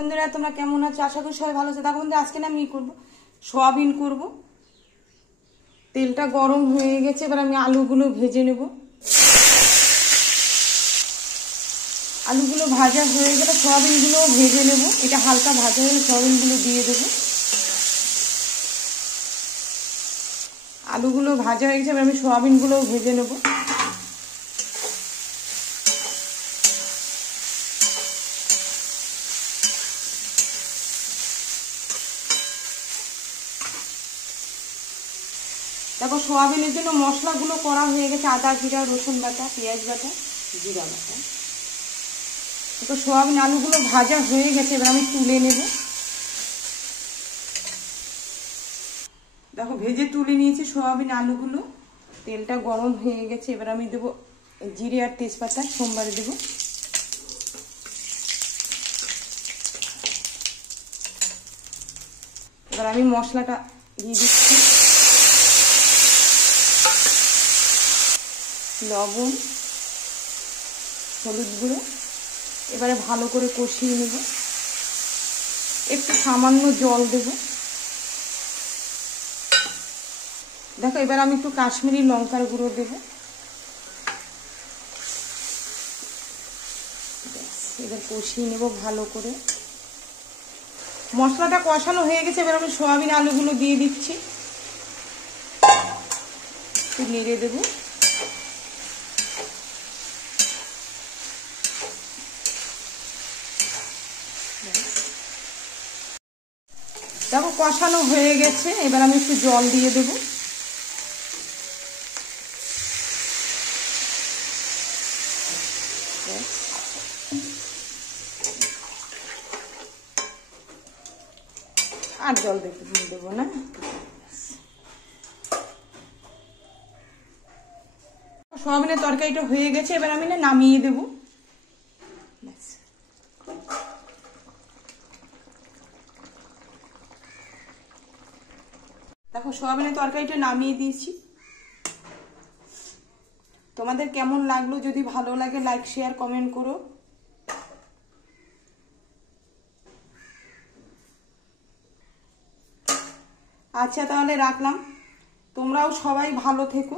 বন্ধুরা তোমরা কেমন আছো? আশা করি সবাই ভালো আছো। দেখো বন্ধুরা আজকে না আমি করব সয়াবিন করব। তেলটা গরম হয়ে গেছে, এবার আমি আলুগুলো ভেজে নেব। আলুগুলো ভাজা হয়ে গেলে সয়াবিনগুলো ভেজে নেব। এটা হালকা ভাজা হলে সয়াবিনগুলো দিয়ে দেবো। আলুগুলো ভাজা হয়ে গেছে, এবার আমি সয়াবিনগুলো ভেজে নেব। দেখো সোয়াবিনের জন্য মশলাগুলো করা হয়ে গেছে, আদা জিরা রসুন বাটা পেঁয়াজ বাটা জিরা বাটা। দেখো সোয়াবিন আলুগুলো ভাজা হয়ে গেছে, এবার আমি তুলে নেব। দেখো ভেজে তুলে নিয়েছি সোয়াবিন আলুগুলো। তেলটা গরম হয়ে গেছে, এবার আমি দেবো জিরে আর তেজপাতা সোমবারে দেবো। এবার আমি মশলাটা দিয়ে দিচ্ছি। লবণ হলুদ গুঁড়ো, এবারে ভালো করে কষিয়ে নেব। একটু সামান্য জল দেব। দেখো এবার আমি একটু কাশ্মীরি লঙ্কার গুঁড়ো দেব। এবার কষিয়ে নেব ভালো করে। মশলাটা কষানো হয়ে গেছে, এবার আমি সয়াবিন আলুগুলো দিয়ে দিচ্ছি। একটু নেড়ে দেব। দেখো কষানো হয়ে গেছে, এবার আমি একটু জল দিয়ে দেব। আর জল দেবো না। সয়াবিনের তরকারিটা হয়ে গেছে, এবার আমি না নামিয়ে দেব। দেখো সয়াবিনের তরকারিটা নামিয়ে দিয়েছি। তোমাদের কেমন লাগলো? যদি ভালো লাগে লাইক শেয়ার কমেন্ট করো। আচ্ছা তাহলে রাখলাম। তোমরাও সবাই ভালো থেকো।